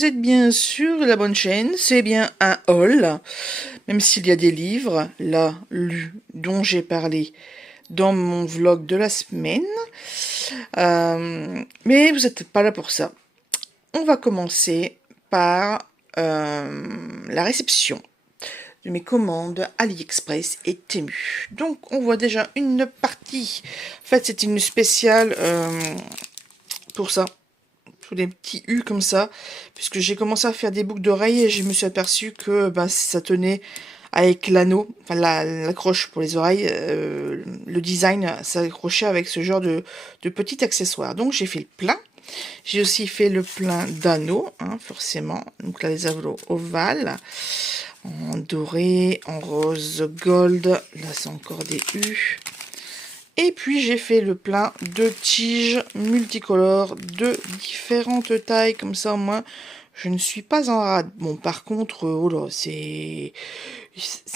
vous êtes bien sur la bonne chaîne, c'est bien un haul, même s'il y a des livres, là, lus, dont j'ai parlé dans mon vlog de la semaine. Mais vous n'êtes pas là pour ça. On va commencer par la réception de mes commandes AliExpress et Temu. Donc on voit déjà une partie. En fait, c'est une spéciale pour ça. Tous les petits U comme ça, puisque j'ai commencé à faire des boucles d'oreilles et je me suis aperçu que ça tenait avec l'anneau, enfin l'accroche pour les oreilles, le design s'accrochait avec ce genre de petit accessoire. Donc j'ai fait le plein. J'ai aussi fait le plein d'anneaux, hein, forcément. Donc là les anneaux ovales, en doré, en rose gold. Là c'est encore des U. Et puis j'ai fait le plein de tiges multicolores de différentes tailles, comme ça au moins je ne suis pas en rade. Bon par contre, oh là, c'est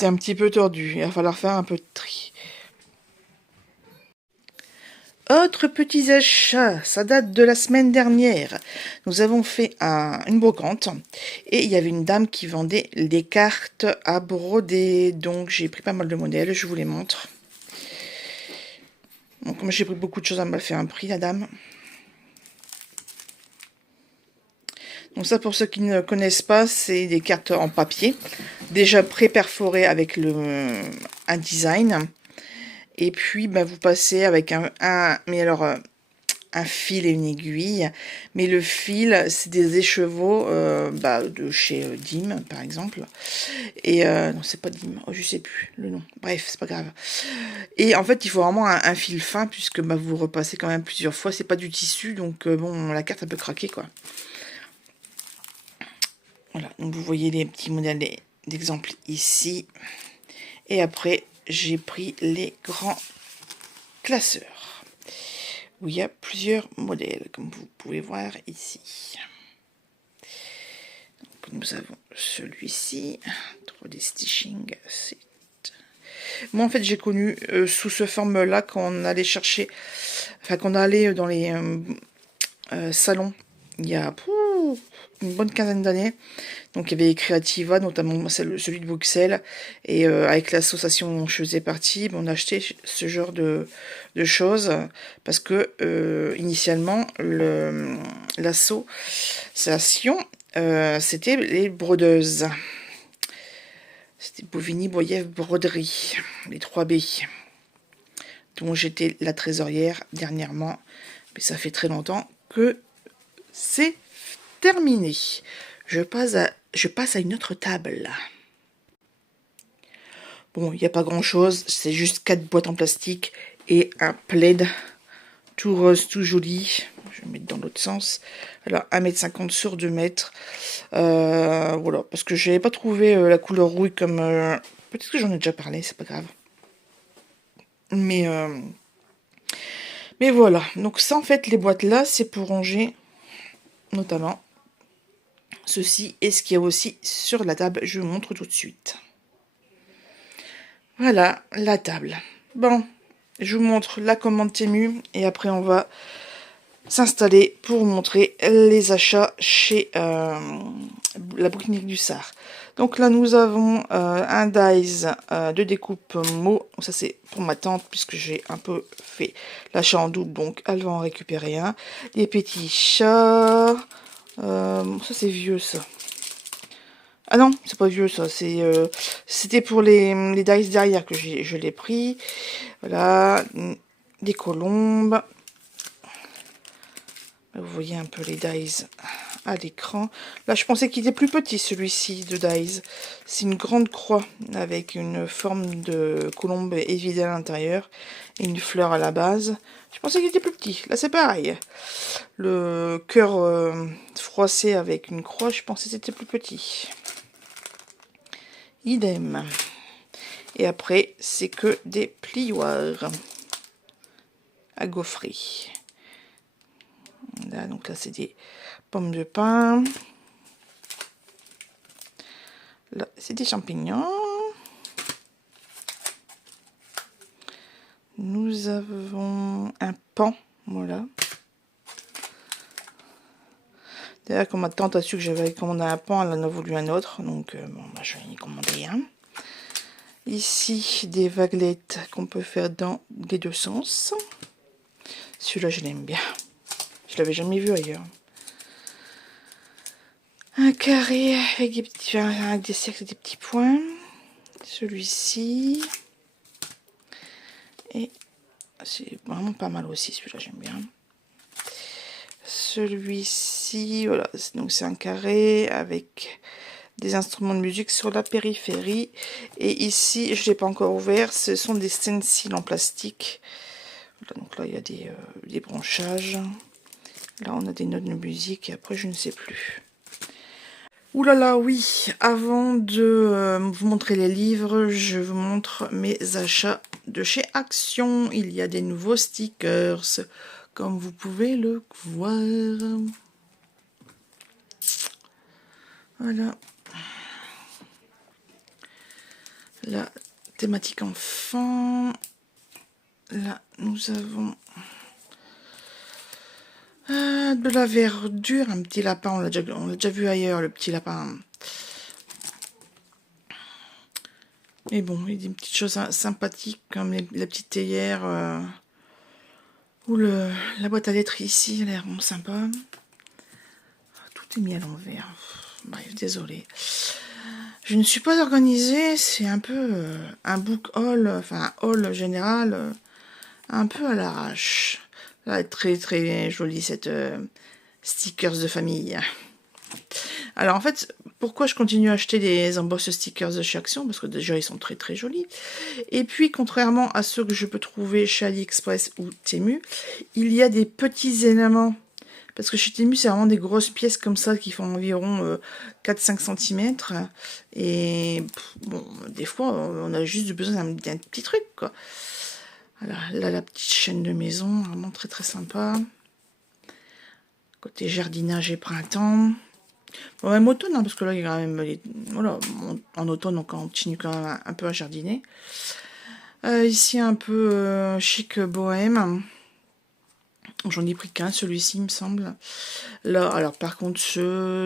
un petit peu tordu, il va falloir faire un peu de tri. Autres petits achats, ça date de la semaine dernière. Nous avons fait une brocante et il y avait une dame qui vendait des cartes à broder. Donc j'ai pris pas mal de modèles, je vous les montre. Donc, comme j'ai pris beaucoup de choses, elle m'a fait un prix, la dame. Donc ça, pour ceux qui ne connaissent pas, c'est des cartes en papier, déjà pré-perforées avec un design. Et puis, vous passez avec un fil et une aiguille. Mais le fil, c'est des écheveaux de chez Dim, par exemple. Et non, c'est pas Dim, je sais plus le nom. Bref, c'est pas grave. Et en fait, il faut vraiment un fil fin, puisque vous repassez quand même plusieurs fois. C'est pas du tissu, donc bon, la carte, elle peut craquer, quoi. Voilà, donc vous voyez les petits modèles d'exemple ici. Et après, j'ai pris les grands classeurs, où il y a plusieurs modèles, comme vous pouvez voir ici. Donc, nous avons celui-ci, 3D Stitching. Moi, en fait, j'ai connu sous ce forme-là quand on allait chercher, enfin, qu'on allait dans les salons, il y a une bonne quinzaine d'années. Donc il y avait Creativa, notamment celui de Bruxelles, et avec l'association dont je faisais partie, on a acheté ce genre de choses, parce que initialement, l'association, c'était les brodeuses. C'était Bovigny, Boyev, Broderie, les 3 B, dont j'étais la trésorière dernièrement, mais ça fait très longtemps que c'est terminé. Je passe à une autre table. Bon, il n'y a pas grand chose, c'est juste 4 boîtes en plastique et un plaid tout rose, tout joli. Je vais mettre dans l'autre sens. Alors 1,50 m sur 2 mètres. Voilà, parce que je n'avais pas trouvé la couleur rouille comme... Peut-être que j'en ai déjà parlé, c'est pas grave. Mais voilà, donc ça en fait, les boîtes là, c'est pour ranger notamment ceci et ce qu'il y a aussi sur la table. Je vous montre tout de suite. Voilà la table. Bon, je vous montre la commande Temu et après on va s'installer pour vous montrer les achats chez la bouquinerie du Sar. Donc là nous avons un dies de découpe mot. Ça c'est pour ma tante puisque j'ai un peu fait l'achat en double, donc elle va en récupérer un. Les petits chats. Ça c'est vieux ça. Ah non, c'est pas vieux ça, c'était pour les dice derrière que je l'ai pris. Voilà, des colombes. Vous voyez un peu les dies à l'écran. Là, je pensais qu'il était plus petit celui-ci de dies. C'est une grande croix avec une forme de colombe évidée à l'intérieur et une fleur à la base. Je pensais qu'il était plus petit. Là, c'est pareil. Le cœur froissé avec une croix, je pensais que c'était plus petit. Idem. Et après, c'est que des plioirs à gaufrer. Là, donc là, c'est des pommes de pin. Là, c'est des champignons. Nous avons un pan, voilà. D'ailleurs, quand ma tante a su que j'avais commandé un pan, elle en a voulu un autre. Donc, bon, bah, je vais y commander un. Ici, des vaguelettes qu'on peut faire dans les deux sens. Celui-là, je l'aime bien. Je l'avais jamais vu ailleurs. Un carré avec des petits, avec des cercles et des petits points. Celui-ci. Et c'est vraiment pas mal aussi, celui-là, j'aime bien. Celui-ci, voilà, donc c'est un carré avec des instruments de musique sur la périphérie. Et ici, je ne l'ai pas encore ouvert, ce sont des stencils en plastique. Voilà, donc là, il y a des branchages. Là, on a des notes de musique et après, je ne sais plus. Ouh là là, oui, avant de vous montrer les livres, je vous montre mes achats de chez Action. Il y a des nouveaux stickers, comme vous pouvez le voir. Voilà. La thématique enfant. Là, nous avons de la verdure, un petit lapin, on l'a déjà vu ailleurs, le petit lapin. Mais bon, il y a des petites choses sympathiques comme la petite théière ou la boîte à lettres ici, elle a l'air bon sympa. Tout est mis à l'envers. Bref, désolé. Je ne suis pas organisée, c'est un peu un book haul, enfin un haul général, un peu à l'arrache. Là, très très jolie cette stickers de famille. Alors en fait, pourquoi je continue à acheter des emboss stickers de chez Action? Parce que déjà ils sont très très jolis. Et puis contrairement à ceux que je peux trouver chez AliExpress ou Temu, il y a des petits éléments. Parce que chez Temu, c'est vraiment des grosses pièces comme ça qui font environ 4-5 cm. Et bon, des fois, on a juste besoin d'un petit truc, quoi. Voilà, là, la petite chaîne de maison, vraiment très très sympa. Côté jardinage et printemps. Bon, même automne, hein, parce que là, il y a quand même... voilà, en automne, on continue quand même un peu à jardiner. Ici, un peu chic bohème. J'en ai pris qu'un, celui-ci, il me semble. Là, alors par contre,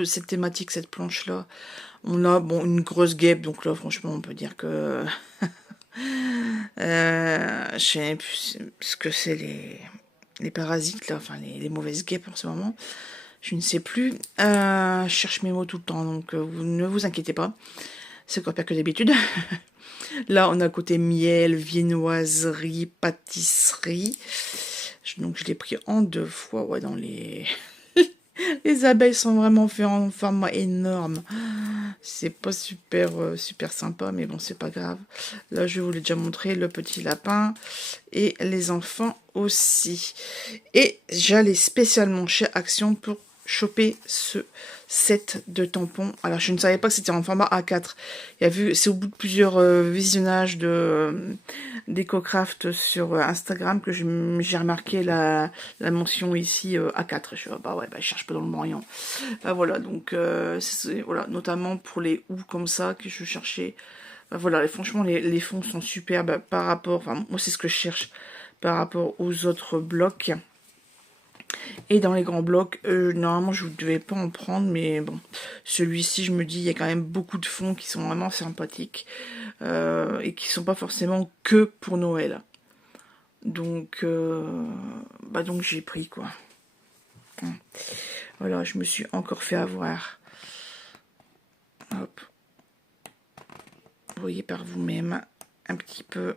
cette thématique, cette planche-là, on a bon une grosse guêpe, donc là, franchement, on peut dire que... je sais plus ce que c'est les parasites, là, enfin les mauvaises guêpes en ce moment. Je ne sais plus. Je cherche mes mots tout le temps, donc vous ne vous inquiétez pas. C'est encore pire que d'habitude. Là, on a côté miel, viennoiserie, pâtisserie. Donc, je l'ai pris en 2 fois. Ouais, dans les... les abeilles sont vraiment faites en format énorme. C'est pas super, super sympa, mais bon, c'est pas grave. Là, je vous l'ai déjà montré, le petit lapin. Et les enfants aussi. Et j'allais spécialement chez Action pour choper ce set de tampons. Alors, je ne savais pas que c'était en format A4. C'est au bout de plusieurs visionnages de d'EcoCraft sur Instagram que j'ai remarqué la mention ici A4. Je suis bah ouais, bah, je cherche pas dans le moyen. Bah, voilà, donc voilà, notamment pour les houes comme ça que je cherchais. Bah, voilà, et franchement, les fonds sont superbes par rapport, enfin, moi c'est ce que je cherche par rapport aux autres blocs. Et dans les grands blocs, normalement je ne devais pas en prendre, mais bon, celui-ci je me dis il y a quand même beaucoup de fonds qui sont vraiment sympathiques et qui sont pas forcément que pour Noël. Donc, donc j'ai pris quoi. Voilà, je me suis encore fait avoir. Hop. Vous voyez par vous-même un petit peu.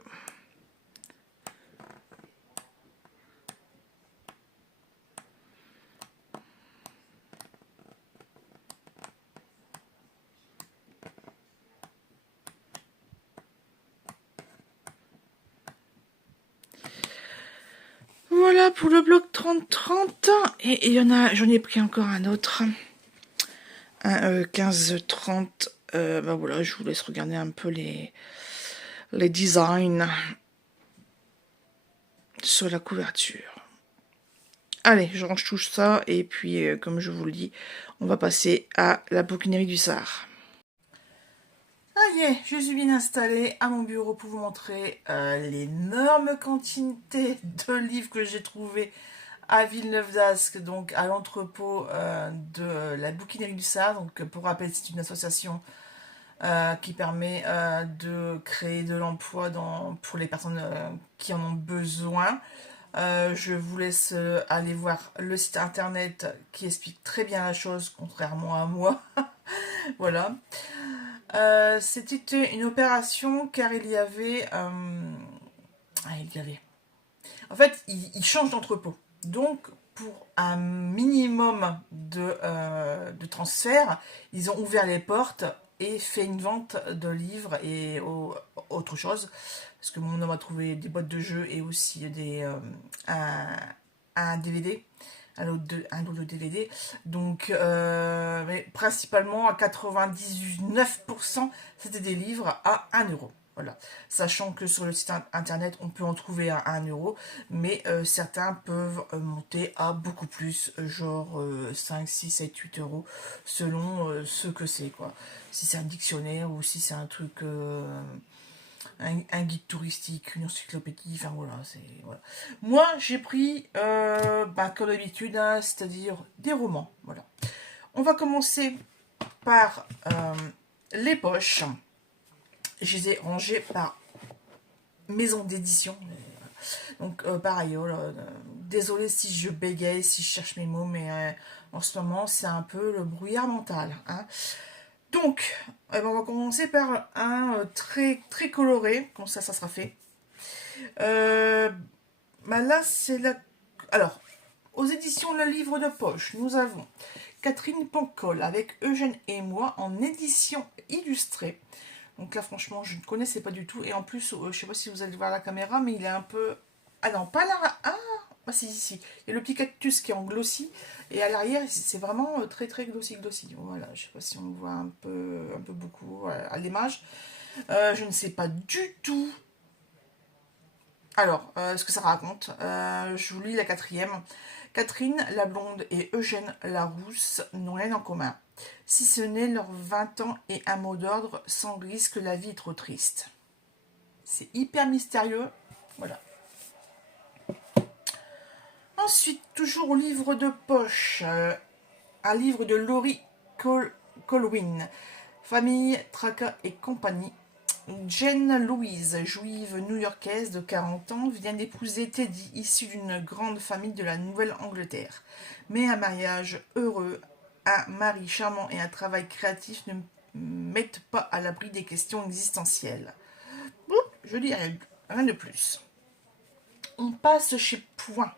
Voilà pour le bloc 30-30. Et il y en a, j'en ai pris encore un autre. Un 15-30. Ben voilà, je vous laisse regarder un peu les designs sur la couverture. Allez, je range tout ça. Et puis, comme je vous le dis, on va passer à la bouquinerie du Sahara. Ah y est, je suis bien installée à mon bureau pour vous montrer l'énorme quantité de livres que j'ai trouvé à Villeneuve d'Ascq, donc à l'entrepôt de la Bouquinerie du Sard. Donc pour rappel, c'est une association qui permet de créer de l'emploi pour les personnes qui en ont besoin. Je vous laisse aller voir le site internet qui explique très bien la chose, contrairement à moi. Voilà. C'était une opération car il y avait... En fait, ils changent d'entrepôt. Donc, pour un minimum de transfert, ils ont ouvert les portes et fait une vente de livres et autre chose. Parce que mon homme a trouvé des boîtes de jeux et aussi un DVD, un lot de DVD. Donc, mais principalement à 99%, c'était des livres à 1 euro. Voilà. Sachant que sur le site internet, on peut en trouver à 1 euro, mais certains peuvent monter à beaucoup plus, genre 5, 6, 7, 8 euros, selon ce que c'est, quoi. Si c'est un dictionnaire ou si c'est un truc, un guide touristique, une encyclopédie, enfin voilà, voilà. Moi, j'ai pris, comme d'habitude, hein, c'est-à-dire des romans, voilà. On va commencer par les poches. Je les ai rangées par maison d'édition. Donc pareil, oh là, désolé si je bégaye, si je cherche mes mots, mais en ce moment c'est un peu le brouillard mental. Hein. Donc, on va commencer par un très très coloré, comme ça sera fait. Là c'est la... Alors, aux éditions Le Livre de Poche, nous avons Catherine Pancol avec Eugène et moi en édition illustrée. Donc là, franchement, je ne connaissais pas du tout. Et en plus, je ne sais pas si vous allez voir la caméra, mais il est un peu... Ah non, pas là. Ah, si, si, si. Il y a le petit cactus qui est en glossy. Et à l'arrière, c'est vraiment très, très glossy, glossy. Voilà, je ne sais pas si on le voit un peu beaucoup à l'image. Je ne sais pas du tout. Alors, ce que ça raconte. Je vous lis la quatrième. Catherine la blonde et Eugène la rousse n'ont rien en commun. Si ce n'est leurs 20 ans et un mot d'ordre, sans risque, la vie est trop triste. C'est hyper mystérieux. Voilà. Ensuite, toujours au livre de poche, un livre de Laurie Colwyn, Famille, Tracas et compagnie. Jane Louise, juive new-yorkaise de 40 ans, vient d'épouser Teddy, issu d'une grande famille de la Nouvelle-Angleterre. Mais un mariage heureux, un mari charmant et un travail créatif ne mettent pas à l'abri des questions existentielles. Je dis rien de plus. On passe chez Point.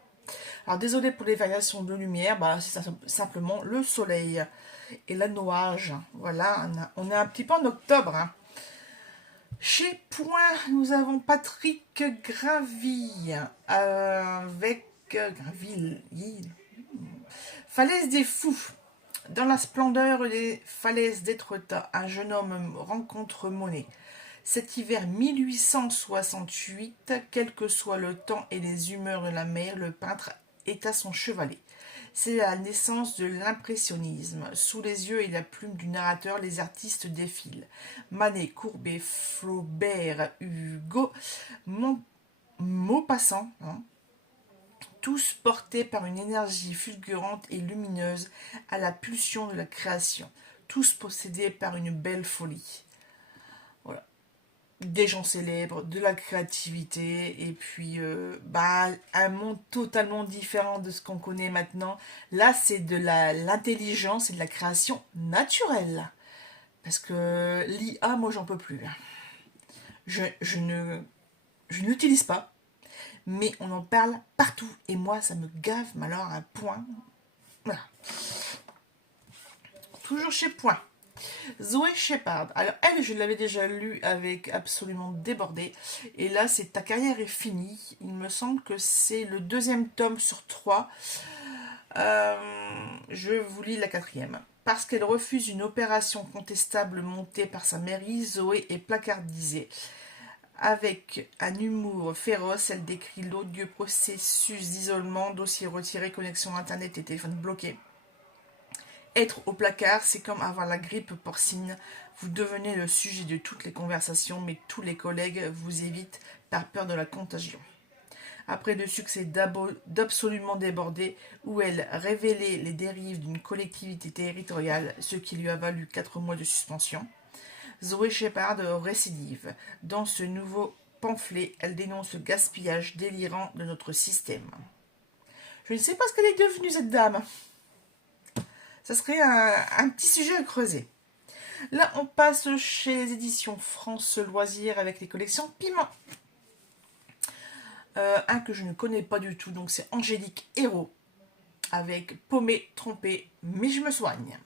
Alors désolé pour les variations de lumière, c'est simplement le soleil et la nuage. Voilà, on est un petit peu en octobre. Hein. Chez Point, nous avons Patrick Graville avec Graville. Falaise des fous. Dans la splendeur des falaises d'Étretat, un jeune homme rencontre Monet. Cet hiver 1868, quel que soit le temps et les humeurs de la mer, le peintre est à son chevalet. C'est la naissance de l'impressionnisme. Sous les yeux et la plume du narrateur, les artistes défilent. Manet, Courbet, Flaubert, Hugo, Maupassant, tous portés par une énergie fulgurante et lumineuse à la pulsion de la création, tous possédés par une belle folie. Voilà. Des gens célèbres, de la créativité, et puis un monde totalement différent de ce qu'on connaît maintenant. Là, c'est de l'intelligence et de la création naturelle. Parce que l'IA, moi, j'en peux plus. Je n'utilise pas, mais on en parle partout. Et moi, ça me gave, mais alors à un point. Voilà. Toujours chez Point. Zoé Shepard. Alors elle, je l'avais déjà lu avec Absolument débordé. Et là, c'est Ta carrière est finie. Il me semble que c'est le 2e tome sur 3. Je vous lis la 4e. Parce qu'elle refuse une opération contestable montée par sa mairie, Zoé est placardisée. Avec un humour féroce, elle décrit l'odieux processus d'isolement, dossier retiré, connexion internet et téléphone bloqué. Être au placard, c'est comme avoir la grippe porcine. Vous devenez le sujet de toutes les conversations, mais tous les collègues vous évitent par peur de la contagion. Après le succès d'Absolument débordé, où elle révélait les dérives d'une collectivité territoriale, ce qui lui a valu 4 mois de suspension, Zoé Shepard récidive. Dans ce nouveau pamphlet, elle dénonce le gaspillage délirant de notre système. Je ne sais pas ce qu'elle est devenue, cette dame. Ça serait un petit sujet à creuser. Là, on passe chez les éditions France Loisirs avec les collections Piment. Un que je ne connais pas du tout, donc c'est Angélique Hérault avec Paumé, trompé, mais je me soigne.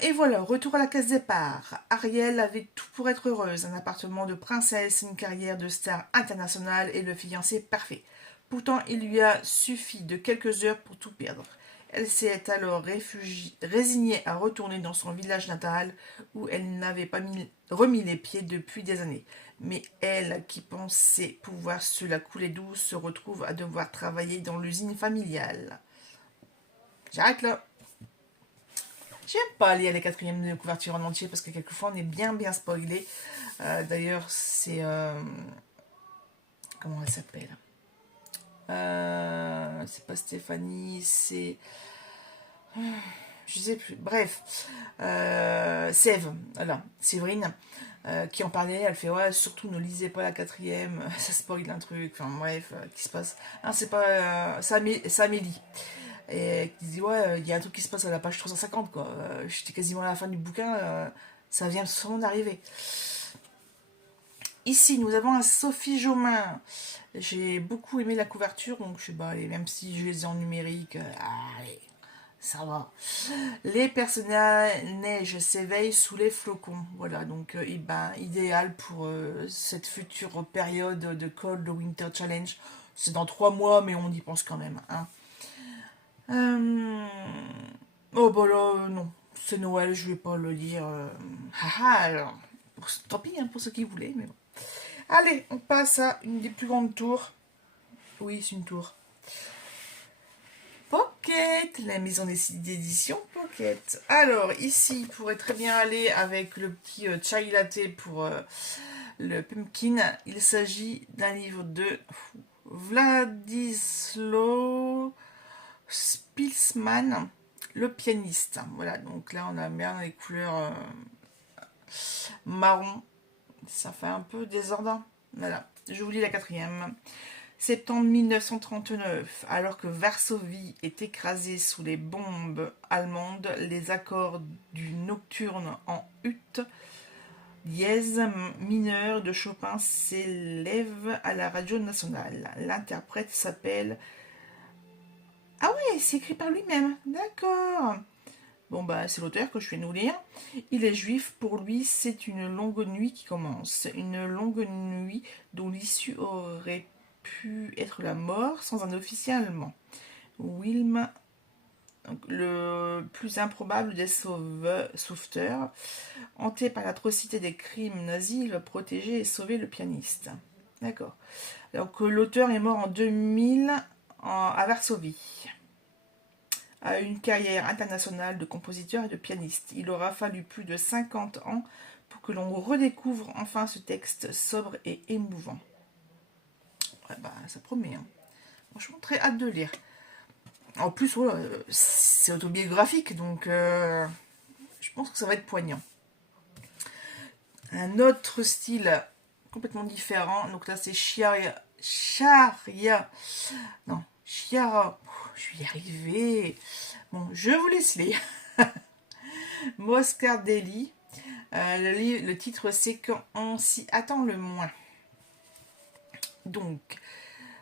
Et voilà, retour à la case départ. Ariel avait tout pour être heureuse, un appartement de princesse, une carrière de star internationale et le fiancé parfait. Pourtant, il lui a suffi de quelques heures pour tout perdre. Elle s'est alors résignée à retourner dans son village natal où elle n'avait pas remis les pieds depuis des années. Mais elle, qui pensait pouvoir se la couler douce, se retrouve à devoir travailler dans l'usine familiale. J'arrête là. J'aime pas lire les quatrièmes de couverture en entier parce que quelquefois on est bien spoilé. D'ailleurs, c'est... comment elle s'appelle C'est pas Stéphanie, c'est... Je sais plus. Bref. Sève, voilà, Séverine, qui en parlait. Elle fait, ouais, surtout ne lisez pas la quatrième, ça spoil un truc. Enfin bref, qui se passe. Non, c'est pas... c'est Amélie. Et qui dit, ouais, il y a un truc qui se passe à la page 350, quoi. J'étais quasiment à la fin du bouquin, ça vient sûrement d'arriver. Ici, nous avons un Sophie Jomain. J'ai beaucoup aimé la couverture, donc je sais pas, même si je les ai en numérique, allez, ça va. Les personnages s'éveillent sous les flocons. Voilà, donc idéal pour cette future période de Cold Winter Challenge. C'est dans 3 mois, mais on y pense quand même, hein. Oh bah là, non. C'est Noël, je vais pas le lire. Alors, tant pis hein, pour ceux qui voulaient, mais bon. Allez, on passe à une des plus grandes tours. Oui, c'est une tour. Pocket, la maison d'édition Pocket. Alors, ici, il pourrait très bien aller avec le petit chai latte pour le pumpkin. Il s'agit d'un livre de Władysław Spilsman, le pianiste. Voilà, donc là, on a bien les couleurs marron. Ça fait un peu désordre. Voilà, je vous lis la quatrième. Septembre 1939, alors que Varsovie est écrasée sous les bombes allemandes, les accords du nocturne en ut dièse mineur de Chopin s'élèvent à la radio nationale. L'interprète s'appelle... Ah ouais, c'est écrit par lui-même, d'accord. Bon bah c'est l'auteur que je vais nous lire. Il est juif, pour lui c'est une longue nuit qui commence. Une longue nuit dont l'issue aurait pu être la mort sans un officier allemand. Wilm, le plus improbable des sauveteurs, hanté par l'atrocité des crimes nazis, il va protéger et sauver le pianiste. D'accord. Donc l'auteur est mort en 2000 à Varsovie. A une carrière internationale de compositeur et de pianiste. Il aura fallu plus de 50 ans pour que l'on redécouvre enfin ce texte sobre et émouvant. Ouais, bah, ça promet. Hein. Franchement, très hâte de lire. En plus, voilà, c'est autobiographique, donc je pense que ça va être poignant. Un autre style complètement différent. Donc là, c'est Chiara. Non, Chiara. Je vais y arriver. Bon, je vous laisse lire. Moscardelli. Le titre, c'est Quand on s'y attend le moins. Donc,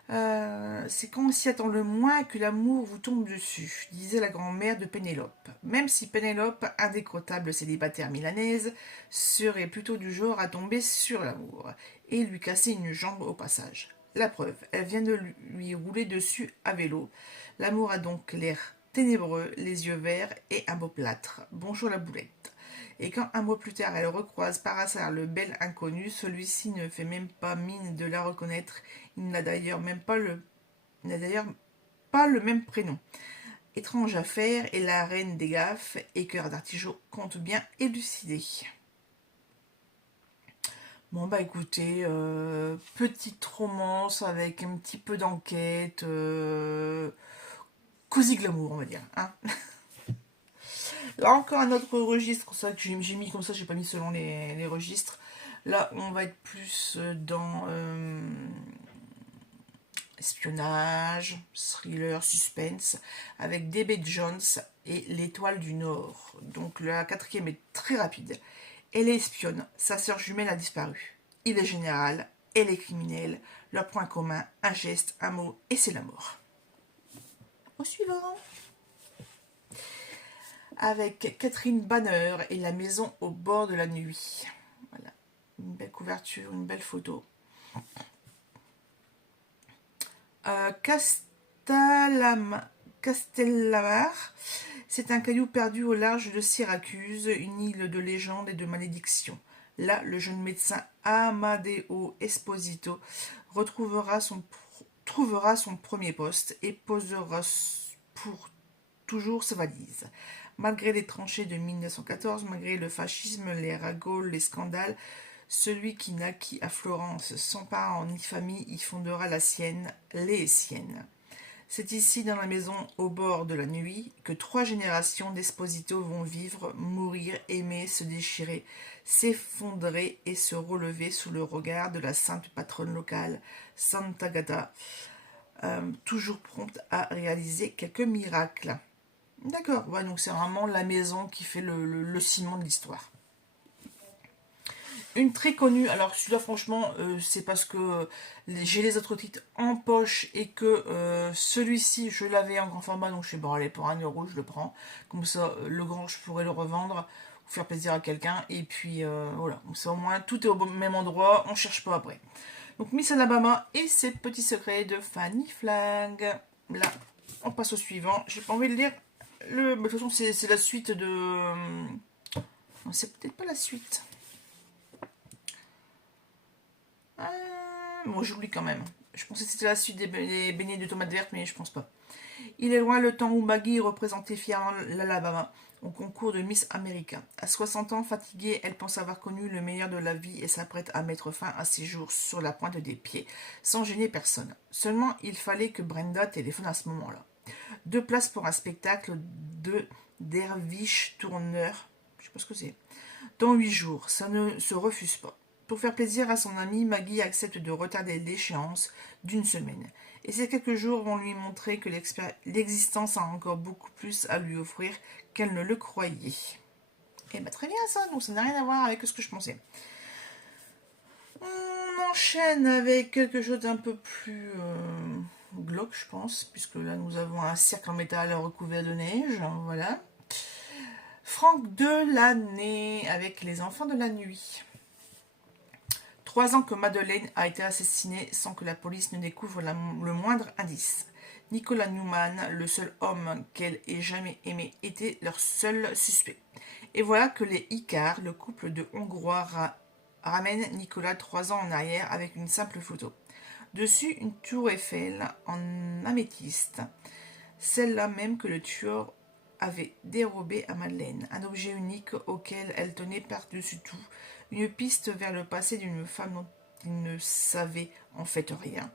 c'est quand on s'y attend le moins que l'amour vous tombe dessus, disait la grand-mère de Pénélope. Même si Pénélope, indécrottable célibataire milanaise, serait plutôt du genre à tomber sur l'amour et lui casser une jambe au passage. La preuve, elle vient de lui rouler dessus à vélo. L'amour a donc l'air ténébreux, les yeux verts et un beau plâtre. Bonjour la boulette. Et quand un mois plus tard elle recroise par hasard le bel inconnu, celui-ci ne fait même pas mine de la reconnaître. Il n'a d'ailleurs pas le même prénom. Étrange affaire, et la reine des gaffes et cœur d'artichaut compte bien élucider. Bon bah écoutez, petite romance avec un petit peu d'enquête, cosy glamour on va dire. Hein. Là encore un autre registre, c'est ça que j'ai mis comme ça, j'ai pas mis selon les registres. Là on va être plus dans espionnage, thriller, suspense, avec DB Jones et l'Étoile du Nord. Donc la quatrième est très rapide. Elle est espionne, sa sœur jumelle a disparu. Il est général, elle est criminelle. Leur point commun, un geste, un mot, et c'est la mort. Au suivant. Avec Catherine Banner et la maison au bord de la nuit. Voilà, une belle couverture, une belle photo. Castellamar, c'est un caillou perdu au large de Syracuse, une île de légende et de malédiction. Là, le jeune médecin Amadeo Esposito trouvera son premier poste et posera pour toujours sa valise. Malgré les tranchées de 1914, malgré le fascisme, les ragots, les scandales, celui qui naquit à Florence sans parents ni famille y fondera la sienne, les siennes. C'est ici, dans la maison au bord de la nuit, que 3 générations d'Esposito vont vivre, mourir, aimer, se déchirer, s'effondrer et se relever sous le regard de la sainte patronne locale, Santa Gata, toujours prompte à réaliser quelques miracles. D'accord, ouais, donc c'est vraiment la maison qui fait le ciment de l'histoire. Une très connue, alors celui-là franchement c'est parce que j'ai les autres titres en poche et que celui-ci je l'avais en grand format, donc je suis bon allez pour 1 € je le prends, comme ça le grand je pourrais le revendre ou faire plaisir à quelqu'un et puis voilà, comme ça au moins tout est au même endroit, on cherche pas après. Donc Miss Alabama et ses petits secrets de Fanny Flagg. Là on passe au suivant, j'ai pas envie de lire de toute façon c'est la suite de... c'est peut-être pas la suite. Bon, j'oublie quand même. Je pensais que c'était la suite des beignets de tomates vertes, mais je pense pas. Il est loin le temps où Maggie représentait fièrement l'Alabama au concours de Miss America. À 60 ans, fatiguée, elle pense avoir connu le meilleur de la vie et s'apprête à mettre fin à ses jours sur la pointe des pieds, sans gêner personne. Seulement, il fallait que Brenda téléphone à ce moment-là. 2 places pour un spectacle de derviche tourneur, je sais pas ce que c'est, dans 8 jours, ça ne se refuse pas. Pour faire plaisir à son amie, Maggie accepte de retarder l'échéance d'1 semaine. Et ces quelques jours vont lui montrer que l'existence a encore beaucoup plus à lui offrir qu'elle ne le croyait. Et bah très bien ça, donc ça n'a rien à voir avec ce que je pensais. On enchaîne avec quelque chose d'un peu plus glauque, je pense, puisque là nous avons un cercle en métal recouvert de neige, voilà. Franck Delannay avec Les Enfants de la Nuit. 3 ans que Madeleine a été assassinée sans que la police ne découvre le moindre indice. Nicolas Newman, le seul homme qu'elle ait jamais aimé, était leur seul suspect. Et voilà que les Icare, le couple de Hongrois, ramènent Nicolas 3 ans en arrière avec une simple photo. Dessus, une tour Eiffel en améthyste, celle-là même que le tueur avait dérobée à Madeleine, un objet unique auquel elle tenait par-dessus tout, une piste vers le passé d'une femme dont il ne savait en fait rien,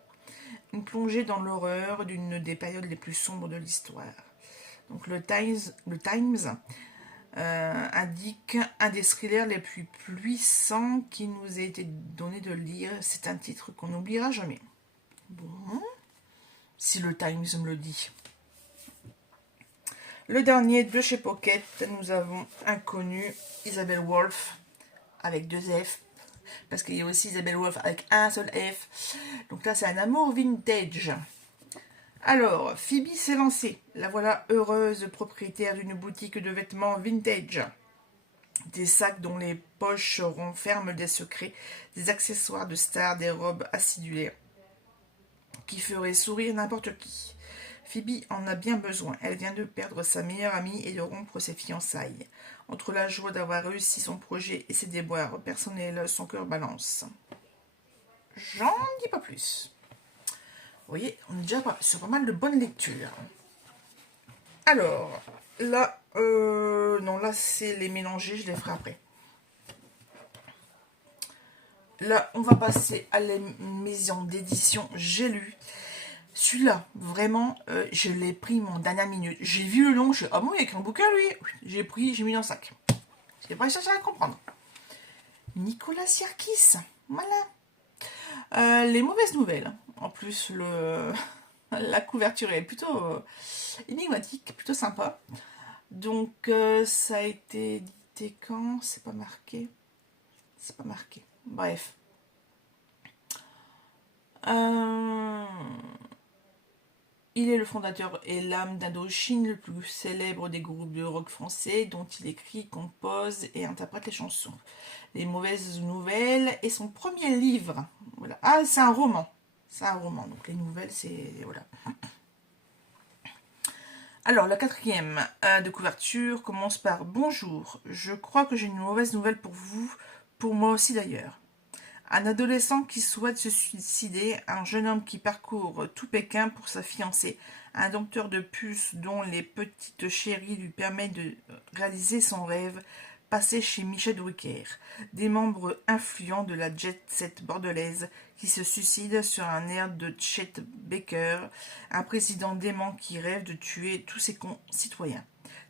une plongée dans l'horreur d'une des périodes les plus sombres de l'histoire. Donc le Times indique un des thrillers les plus puissants qui nous ait été donné de lire. C'est un titre qu'on n'oubliera jamais. Bon, si le Times me le dit. Le dernier de chez Pocket, nous avons Inconnu, Isabelle Wolf, avec 2 F, parce qu'il y a aussi Isabelle Wolf avec un seul F. Donc là, c'est un amour vintage. Alors, Phoebe s'est lancée. La voilà heureuse propriétaire d'une boutique de vêtements vintage. Des sacs dont les poches renferment des secrets, des accessoires de stars, des robes acidulées qui feraient sourire n'importe qui. Phoebe en a bien besoin. Elle vient de perdre sa meilleure amie et de rompre ses fiançailles. Entre la joie d'avoir réussi son projet et ses déboires personnels, son cœur balance. J'en dis pas plus. Vous voyez, on est déjà sur pas mal de bonnes lectures. Alors, là, non, là c'est les mélanger, je les ferai après. Là, on va passer à la maison d'édition J'ai lu. Celui-là, vraiment, je l'ai pris mon dernière minute. J'ai vu le nom, je suis ah bon, il y a qu'un bouquin, lui. J'ai pris, j'ai mis dans le sac. J'ai pas cherché à comprendre. Nicolas Sirkis, voilà. Les mauvaises nouvelles. En plus, la couverture est plutôt énigmatique, plutôt sympa. Donc, ça a été édité quand? C'est pas marqué. C'est pas marqué. Bref. Il est le fondateur et l'âme d'Indochine, le plus célèbre des groupes de rock français, dont il écrit, compose et interprète les chansons. Les mauvaises nouvelles et son premier livre. Voilà. Ah, c'est un roman. C'est un roman. Donc les nouvelles, c'est voilà. Alors la quatrième de couverture commence par Bonjour. Je crois que j'ai une mauvaise nouvelle pour vous, pour moi aussi d'ailleurs. Un adolescent qui souhaite se suicider, un jeune homme qui parcourt tout Pékin pour sa fiancée, un dompteur de puces dont les petites chéries lui permettent de réaliser son rêve, passer chez Michel Drucker, des membres influents de la jet-set bordelaise qui se suicident sur un air de Chet Baker, un président dément qui rêve de tuer tous ses concitoyens.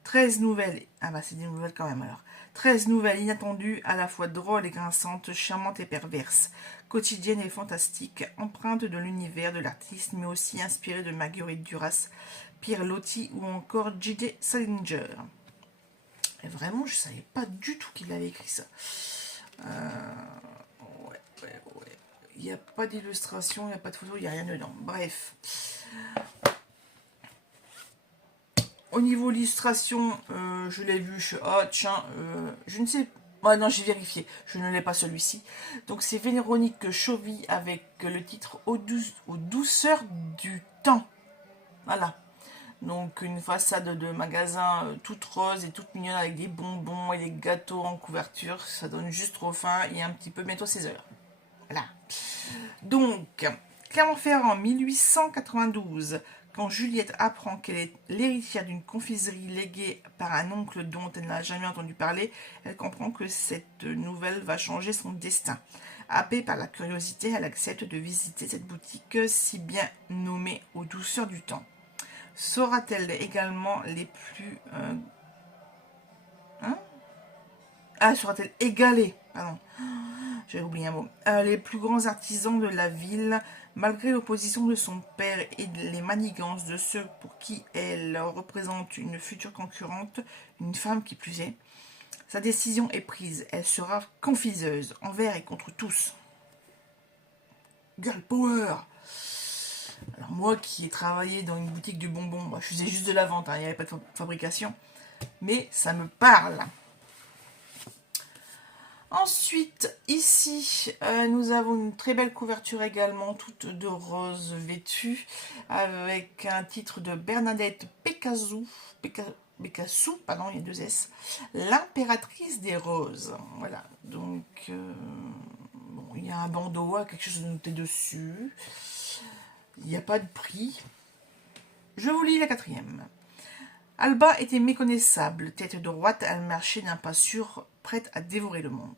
13 nouvelles, ah bah c'est des nouvelles quand même alors, 13 nouvelles inattendues, à la fois drôles et grinçantes, charmantes et perverses, quotidiennes et fantastiques, empreintes de l'univers de l'artiste, mais aussi inspirées de Marguerite Duras, Pierre Loti ou encore J.D. Salinger. Et vraiment, je ne savais pas du tout qu'il avait écrit ça. Ouais. Il n'y a pas d'illustration, il n'y a pas de photo, il n'y a rien dedans. Bref. Au niveau illustration, je l'ai vu, ah tiens, je ne sais pas, non j'ai vérifié, je ne l'ai pas celui-ci. Donc c'est Véronique Chauvy avec le titre Aux douceurs du temps. Voilà. Donc une façade de magasin toute rose et toute mignonne avec des bonbons et des gâteaux en couverture. Ça donne juste trop faim, il y a un petit peu bientôt 16 heures. Voilà. Donc, Clermont-Ferrand, 1892. Quand Juliette apprend qu'elle est l'héritière d'une confiserie léguée par un oncle dont elle n'a jamais entendu parler, elle comprend que cette nouvelle va changer son destin. Happée par la curiosité, elle accepte de visiter cette boutique si bien nommée Aux douceurs du temps. Saura-t-elle également les plus... saura-t-elle égaler pardon, j'ai oublié un mot. Les plus grands artisans de la ville, malgré l'opposition de son père et les manigances de ceux pour qui elle représente une future concurrente, une femme qui plus est, sa décision est prise. Elle sera confiseuse, envers et contre tous. Girl power! Alors moi qui ai travaillé dans une boutique du bonbon, je faisais juste de la vente, il n'y avait pas de fabrication, mais ça me parle. Ensuite, ici, nous avons une très belle couverture également, toute de rose vêtue, avec un titre de Bernadette Pécassou, pardon, il y a 2 S, l'impératrice des roses. Voilà, donc, bon, il y a un bandeau, quelque chose de noté dessus. Il n'y a pas de prix. Je vous lis la quatrième. Alba était méconnaissable, tête droite, elle marchait d'un pas sûr, prête à dévorer le monde.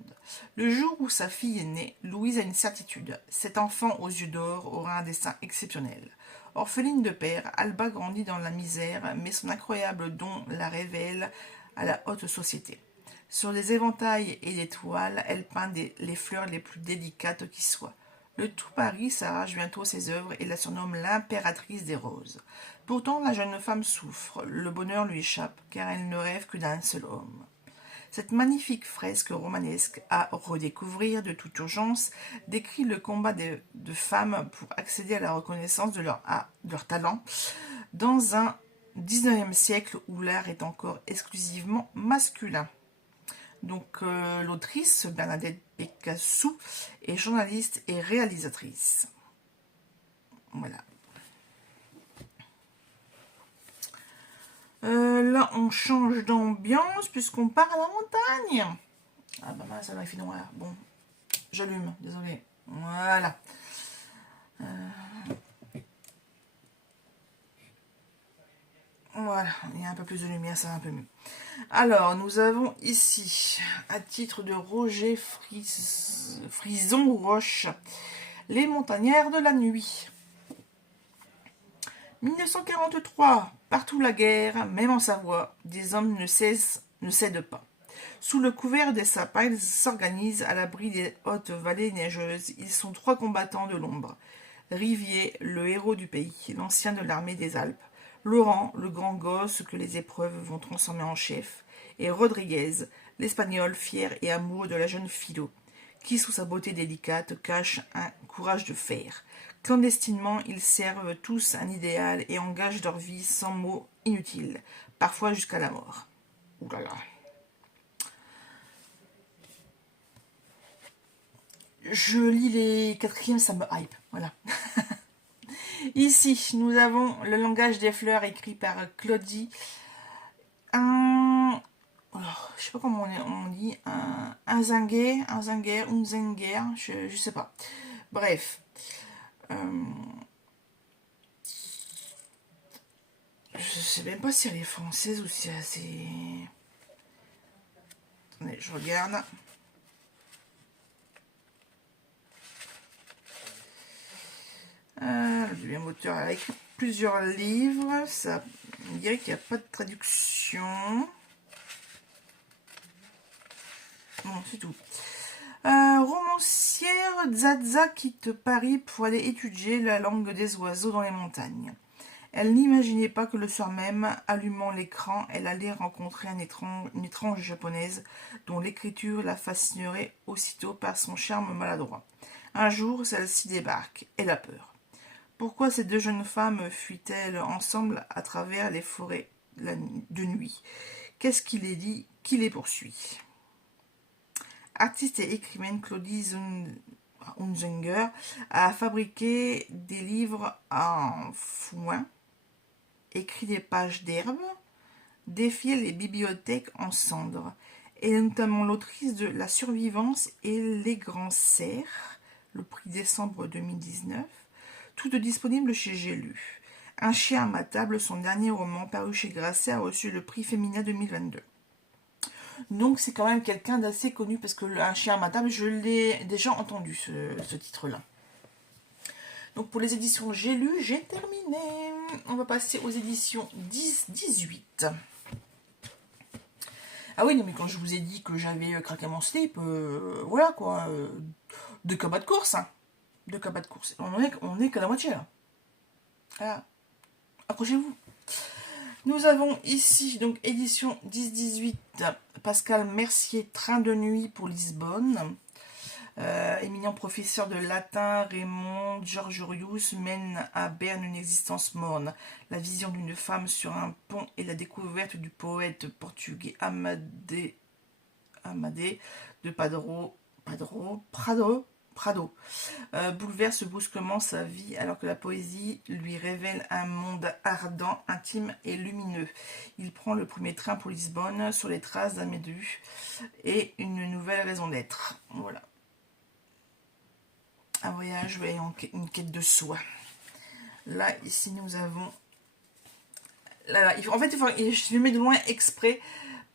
Le jour où sa fille est née, Louise a une certitude. Cet enfant aux yeux d'or aura un destin exceptionnel. Orpheline de père, Alba grandit dans la misère, mais son incroyable don la révèle à la haute société. Sur les éventails et les toiles, elle peint les fleurs les plus délicates qui soient. Le tout Paris s'arrache bientôt ses œuvres et la surnomme l'impératrice des roses. Pourtant, la jeune femme souffre, le bonheur lui échappe, car elle ne rêve que d'un seul homme. Cette magnifique fresque romanesque à redécouvrir de toute urgence décrit le combat de femmes pour accéder à la reconnaissance de leur talent dans un 19e siècle où l'art est encore exclusivement masculin. Donc l'autrice Bernadette Pécassou est journaliste et réalisatrice. Voilà. Là, on change d'ambiance puisqu'on part à la montagne. Ah bah mince, ça m'a fait noir. Bon, j'allume, désolé. Voilà. Voilà, il y a un peu plus de lumière, ça va un peu mieux. Alors, nous avons ici, à titre de Roger Frison Roche, Les montagnards de la nuit. 1943, partout la guerre, même en Savoie, des hommes ne cèdent pas. Sous le couvert des sapins, ils s'organisent à l'abri des hautes vallées neigeuses. Ils sont 3 combattants de l'ombre. Rivier, le héros du pays, l'ancien de l'armée des Alpes. Laurent, le grand gosse que les épreuves vont transformer en chef. Et Rodriguez, l'espagnol fier et amoureux de la jeune Philo, qui, sous sa beauté délicate, cache un courage de fer. Clandestinement, ils servent tous un idéal et engagent leur vie sans mots inutiles, parfois jusqu'à la mort. Ouh là là. Je lis les quatrièmes, ça me hype, voilà. Ici, nous avons Le langage des fleurs, écrit par Claudie. Je sais pas comment on dit, un Zinger, je sais pas. Bref. Je sais même pas si elle est française ou si c'est... Attendez, je regarde. Le deuxième auteur, elle a écrit plusieurs livres. Ça, on dirait qu'il n'y a pas de traduction. Non, c'est tout. Romancière, Zaza quitte Paris pour aller étudier la langue des oiseaux dans les montagnes. Elle n'imaginait pas que le soir même, allumant l'écran, elle allait rencontrer une étrange japonaise dont l'écriture la fascinerait aussitôt par son charme maladroit. Un jour, celle-ci débarque. Elle a peur. Pourquoi ces 2 jeunes femmes fuient-elles ensemble à travers les forêts de nuit? Qu'est-ce qui les lie? Qui les poursuit? Artiste et écrivaine Claudie Hunzinger a fabriqué des livres en foin, écrit des pages d'herbe, défié les bibliothèques en cendres. Elle est notamment l'autrice de La survivance et Les grands cerfs, le prix décembre 2019, toutes disponibles chez J'ai lu. Un chien à ma table, son dernier roman paru chez Grasset, a reçu le prix Féminin 2022. Donc c'est quand même quelqu'un d'assez connu, parce que Un chien à ma table, je l'ai déjà entendu, ce titre-là. Donc pour les éditions J'ai lu, j'ai terminé. On va passer aux éditions 10-18. Ah oui, non, mais quand je vous ai dit que j'avais craqué mon slip, voilà quoi. 2 combats de course. Hein. 2 combats de course. On est qu'à la moitié là. Voilà. Accrochez-vous. Nous avons ici, donc édition 10-18, Pascal Mercier, Train de nuit pour Lisbonne. Éminent professeur de latin, Raymond Georgius mène à Berne une existence morne. La vision d'une femme sur un pont et la découverte du poète portugais Amadé de Prado bouleverse brusquement sa vie alors que la poésie lui révèle un monde ardent, intime et lumineux. Il prend le premier train pour Lisbonne sur les traces d'Amédée et une nouvelle raison d'être. Voilà. Un voyage et une quête de soi. Là, ici, nous avons... Là, en fait, je le mets de loin exprès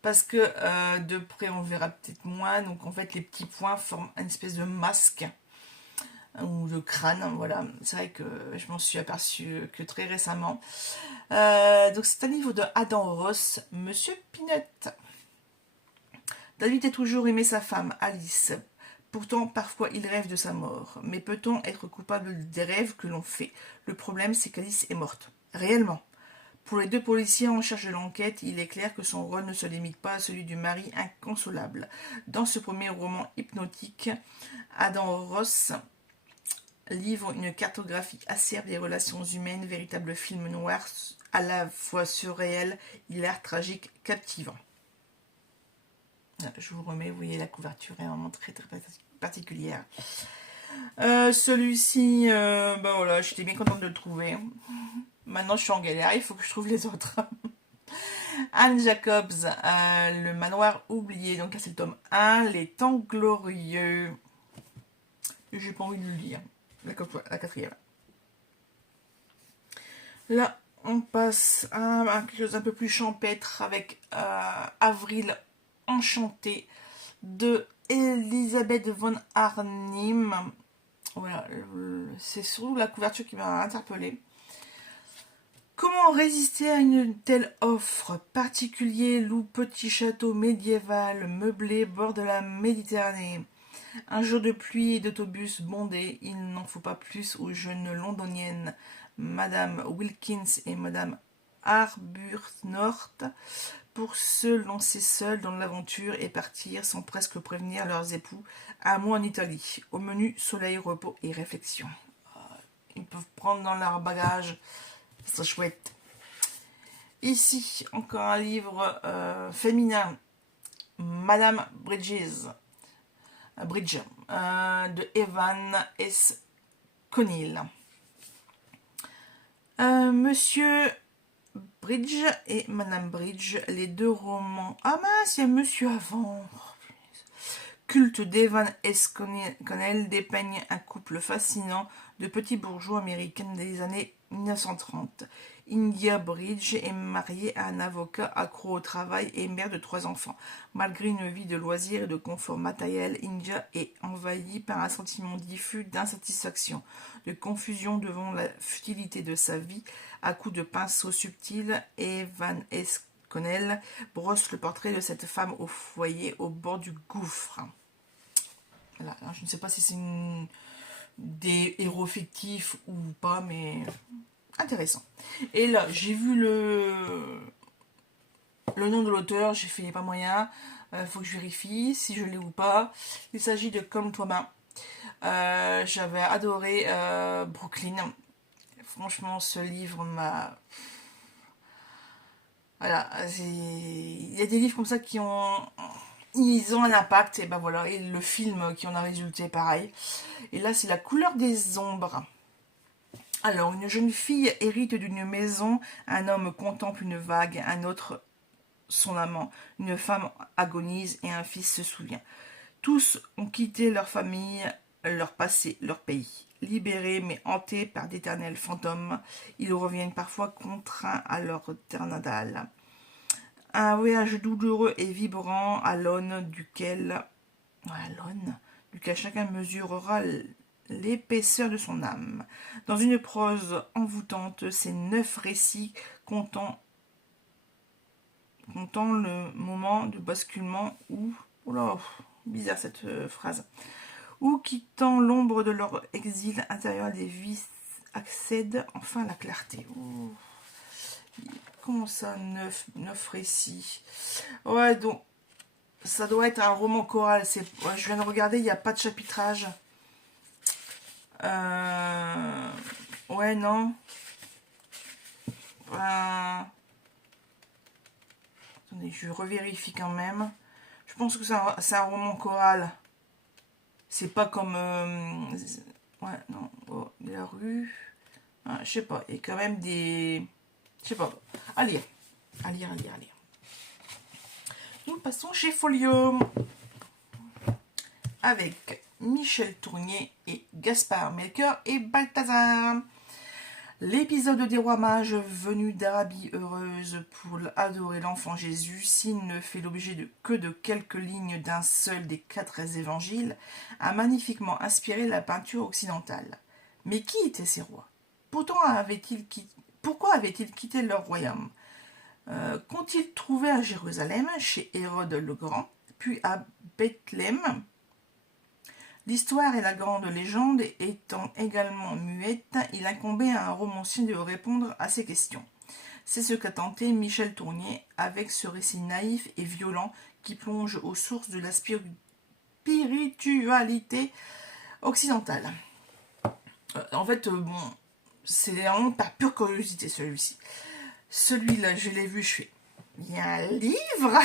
parce que de près, on verra peut-être moins. Donc, en fait, les petits points forment une espèce de masque ou de crâne. Voilà, c'est vrai que je m'en suis aperçue que très récemment. Donc, c'est un livre de Adam Ross, Monsieur Pinette. David a toujours aimé sa femme, Alice. Pourtant, parfois, il rêve de sa mort. Mais peut-on être coupable des rêves que l'on fait? Le problème, c'est qu'Alice est morte. Réellement. Pour les 2 policiers en charge de l'enquête, il est clair que son rôle ne se limite pas à celui du mari inconsolable. Dans ce premier roman hypnotique, Adam Ross livre une cartographie acerbe des relations humaines, véritable film noir à la fois surréel, hilar, tragique, captivant. Je vous remets, vous voyez, la couverture est vraiment très très particulière. Celui-ci, ben voilà, j'étais bien contente de le trouver. Maintenant, je suis en galère, il faut que je trouve les autres. Anne Jacobs, Le manoir oublié, donc c'est le tome 1, Les temps glorieux. J'ai pas envie de le lire, la 4e. Là, On passe à quelque chose un peu plus champêtre avec Avril enchantée de Elisabeth von Arnim. Voilà, c'est surtout la couverture qui m'a interpellée. Comment résister à une telle offre? Particulier loup petit château médiéval meublé bord de la Méditerranée. Un jour de pluie et d'autobus bondés, il n'en faut pas plus aux jeunes londoniennes Madame Wilkins et Madame Arbuthnot pour se lancer seuls dans l'aventure et partir sans presque prévenir leurs époux un mois en Italie. Au menu soleil, repos et réflexion. Ils peuvent prendre dans leur bagage, c'est chouette. Ici, encore un livre féminin, Madame Bridge de Evan S. Conill. Monsieur Bridge et Madame Bridge, les deux romans. Ah mince, il y a Monsieur avant. Culte d'Evan S. Conill dépeigne un couple fascinant de petits bourgeois américains des années 1930. India Bridge est mariée à un avocat accro au travail et mère de 3 enfants. Malgré une vie de loisirs et de confort matériel, India est envahie par un sentiment diffus d'insatisfaction, de confusion devant la futilité de sa vie. À coups de pinceau subtil, Evan S. Conill brosse le portrait de cette femme au foyer au bord du gouffre. Voilà, je ne sais pas si c'est des héros fictifs ou pas, mais intéressant. Et là, j'ai vu le nom de l'auteur, j'ai fait pas moyen. Faut que je vérifie si je l'ai ou pas. Il s'agit de Comme toi-même. J'avais adoré Brooklyn. Franchement, ce livre m'a... Voilà, il y a des livres comme ça qui ont... Ils ont un impact, et ben voilà, et le film qui en a résulté pareil. Et là, c'est La couleur des ombres. Alors, une jeune fille hérite d'une maison, un homme contemple une vague, un autre son amant, une femme agonise et un fils se souvient. Tous ont quitté leur famille, leur passé, leur pays. Libérés mais hantés par d'éternels fantômes, ils reviennent parfois contraints à leur terre natale. Un voyage douloureux et vibrant à l'aune duquel chacun mesurera l'épaisseur de son âme. Dans une prose envoûtante, ces 9 récits comptant le moment de basculement où... Oula, bizarre cette phrase. Ou quittant l'ombre de leur exil intérieur, des vies accèdent enfin à la clarté. Ouh. Comment ça, 9 récits? Ouais, donc, ça doit être un roman choral. Ouais, je viens de regarder, il n'y a pas de chapitrage. Ouais, non. Attendez, je revérifie quand même. Je pense que c'est un roman choral. C'est pas comme... ouais, non. Oh, la rue... Ah, je sais pas, il y a quand même des... Je sais pas. À lire. À lire. Nous passons chez Folio. Avec Michel Tournier et Gaspard Melchior et Balthazar. L'épisode des rois mages venus d'Arabie heureuse pour adorer l'enfant Jésus, s'il ne fait l'objet que de quelques lignes d'un seul des 4 évangiles, a magnifiquement inspiré la peinture occidentale. Mais qui étaient ces rois? Pourquoi avaient-ils quitté leur royaume? Qu'ont-ils trouvé à Jérusalem, chez Hérode le Grand, puis à Bethléem? L'histoire et la grande légende étant également muettes, il incombait à un romancier de répondre à ces questions. C'est ce qu'a tenté Michel Tournier avec ce récit naïf et violent qui plonge aux sources de la spiritualité occidentale. En fait, bon, c'est vraiment par pure curiosité celui-ci. Celui-là, je l'ai vu, je fais, il y a un livre.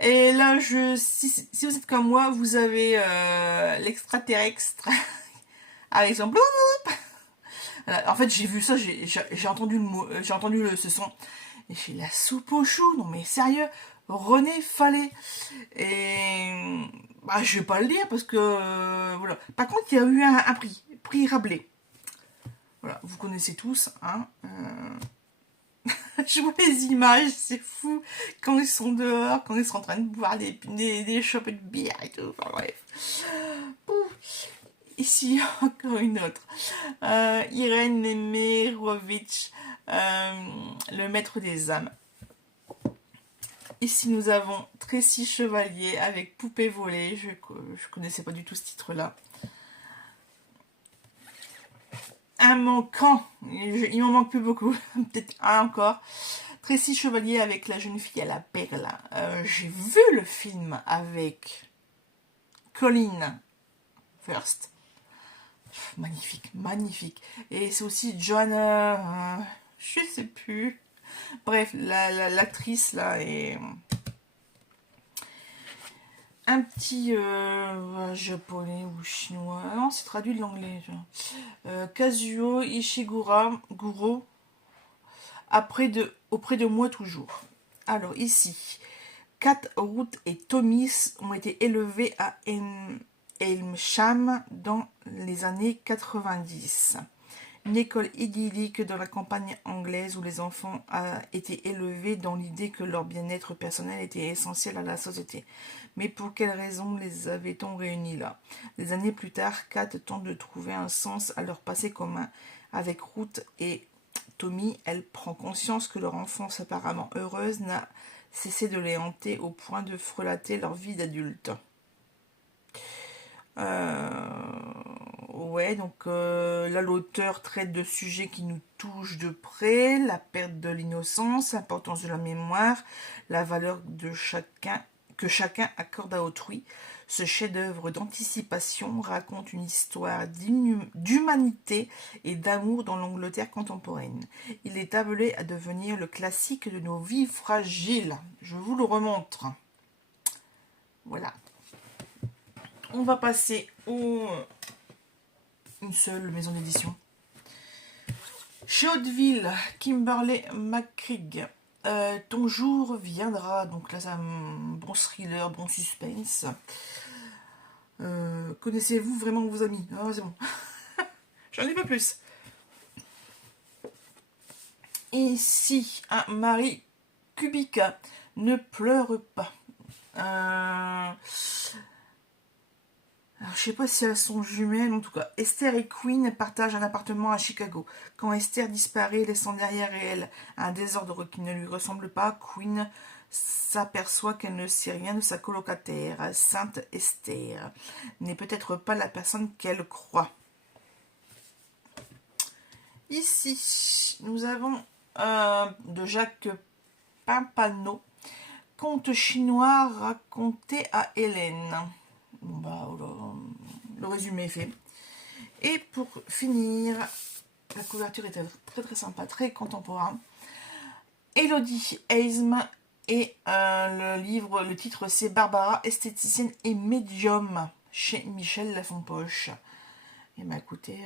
Et là, si vous êtes comme moi, vous avez l'extraterrestre. Par exemple. En fait, j'ai vu ça, j'ai entendu ce son. Et j'ai la soupe aux choux. Non mais sérieux, René Fallet. Et bah, je vais pas le dire parce que voilà. Par contre, il y a eu un prix Rabelais. Voilà, vous connaissez tous, hein. Je vois les images, c'est fou, quand ils sont dehors, quand ils sont en train de boire des chopes de bière et tout, enfin bref. Pouf. Ici, encore une autre. Irène Nemerovitch, le maître des âmes. Ici, nous avons Tracy Chevalier avec Poupée volée. Je connaissais pas du tout ce titre-là. Un manquant. Il m'en manque plus beaucoup. Peut-être un encore. Tracy Chevalier avec La jeune fille à la perle. J'ai vu le film avec Colin First. Magnifique, magnifique. Et c'est aussi Joanna... je sais plus. Bref, l'actrice là est... un petit japonais ou chinois. Ah non, c'est traduit de l'anglais. Kazuo Ishiguro, auprès de moi toujours. Alors ici, Kat, Ruth et Tommy ont été élevés à Elmsham dans les années 90. Une école idyllique dans la campagne anglaise où les enfants étaient élevés dans l'idée que leur bien-être personnel était essentiel à la société. Mais pour quelles raisons les avait-on réunis là? Des années plus tard, Kat tente de trouver un sens à leur passé commun. Avec Ruth et Tommy, elle prend conscience que leur enfance apparemment heureuse n'a cessé de les hanter au point de frelater leur vie d'adulte. Ouais, donc là, l'auteur traite de sujets qui nous touchent de près, la perte de l'innocence, l'importance de la mémoire, la valeur de que chacun accorde à autrui. Ce chef-d'œuvre d'anticipation raconte une histoire d'humanité et d'amour dans l'Angleterre contemporaine. Il est appelé à devenir le classique de nos vies fragiles. Je vous le remontre. Voilà. On va passer une seule maison d'édition. Chez Hauteville, Kimberley McCreag. Ton jour viendra. Donc là, c'est un bon thriller, bon suspense. Connaissez-vous vraiment vos amis? Ah, c'est bon. J'en ai pas plus. Ici, Marie Kubica. Ne pleure pas. Alors, je sais pas si elles sont jumelles, en tout cas. Esther et Queen partagent un appartement à Chicago. Quand Esther disparaît, laissant derrière elle un désordre qui ne lui ressemble pas, Queen s'aperçoit qu'elle ne sait rien de sa colocataire. Sainte Esther n'est peut-être pas la personne qu'elle croit. Ici, nous avons de Jacques Pampano, conte chinois raconté à Hélène. Bon bah, le résumé est fait. Et pour finir, la couverture était très très sympa, très contemporain. Elodie Eisme et le titre c'est Barbara, esthéticienne et médium chez Michel Lafonpoche. Et bah écoutez,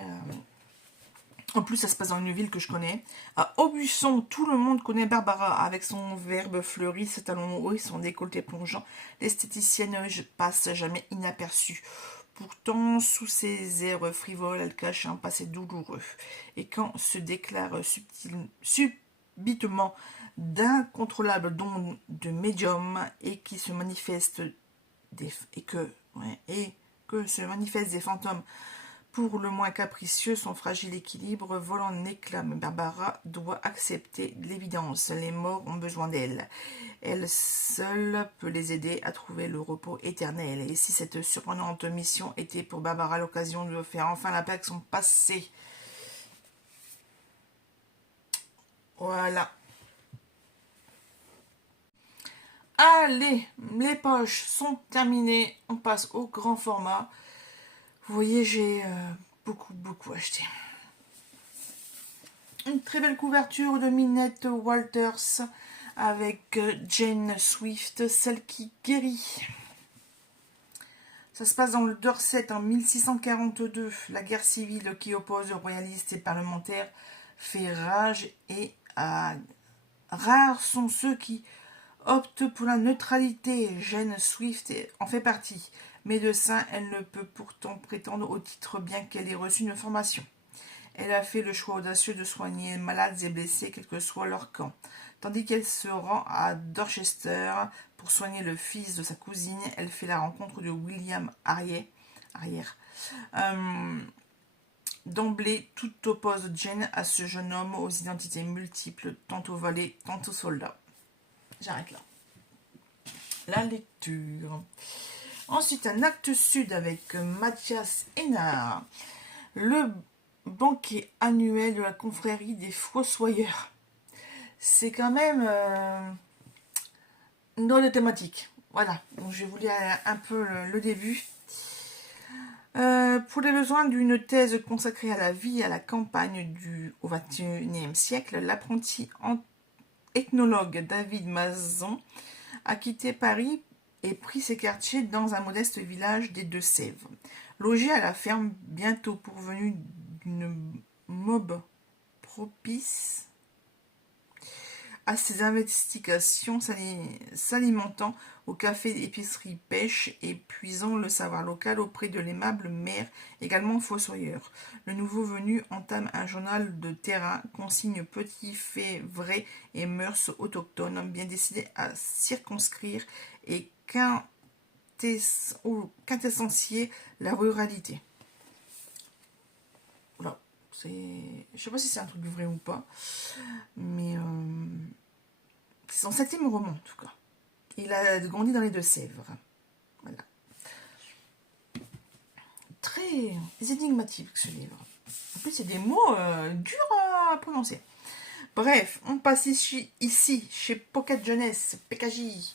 en plus ça se passe dans une ville que je connais. À Aubusson, tout le monde connaît Barbara avec son verbe fleuri, ses talons hauts et son décolleté plongeant. L'esthéticienne passe jamais inaperçue. Pourtant, sous ses airs frivoles, elle cache un passé douloureux. Et quand se déclare subitement d'incontrôlables dons de médium et qui se manifestent que se manifestent des fantômes pour le moins capricieux, son fragile équilibre vole en éclats. Mais Barbara doit accepter l'évidence. Les morts ont besoin d'elle. Elle seule peut les aider à trouver le repos éternel. Et si cette surprenante mission était pour Barbara l'occasion de faire enfin la paix avec son passé. Voilà. Allez, les poches sont terminées. On passe au grand format. Vous voyez, j'ai beaucoup acheté. Une très belle couverture de Minette Walters avec Jane Swift, celle qui guérit. Ça se passe dans le Dorset en 1642. La guerre civile qui oppose royalistes et parlementaires fait rage et rares sont ceux qui optent pour la neutralité. Jane Swift en fait partie. Médecin, elle ne peut pourtant prétendre au titre bien qu'elle ait reçu une formation. Elle a fait le choix audacieux de soigner malades et blessés, quel que soit leur camp. Tandis qu'elle se rend à Dorchester pour soigner le fils de sa cousine, elle fait la rencontre de William Arrière. D'emblée, tout oppose Jane à ce jeune homme aux identités multiples, tantôt valet, tantôt soldat. J'arrête là. La lecture. Ensuite, un acte sud avec Mathias Hénard. Le banquet annuel de la confrérie des Fossoyeurs. C'est quand même une drôle de thématique. Voilà, donc je vais vous lire un peu le début. Pour les besoins d'une thèse consacrée à la vie et à la campagne au XXIe siècle, l'apprenti ethnologue David Mazon a quitté Paris et pris ses quartiers dans un modeste village des Deux-Sèvres. Logé à la ferme, bientôt pourvenu d'une mob propice à ses investigations, s'alimentant au café d'épicerie pêche et puisant le savoir local auprès de l'aimable maire, également fossoyeur. Le nouveau venu entame un journal de terrain, consigne petits faits vrais et mœurs autochtones, bien décidé à circonscrire et quintessencier la ruralité. Voilà. Je sais pas si c'est un truc vrai ou pas, mais c'est son 7e roman en tout cas. Il a grandi dans les Deux-Sèvres. Voilà. Très énigmatique ce livre. En plus, c'est des mots durs à prononcer. Bref, on passe ici chez Pocket Jeunesse, PKJ,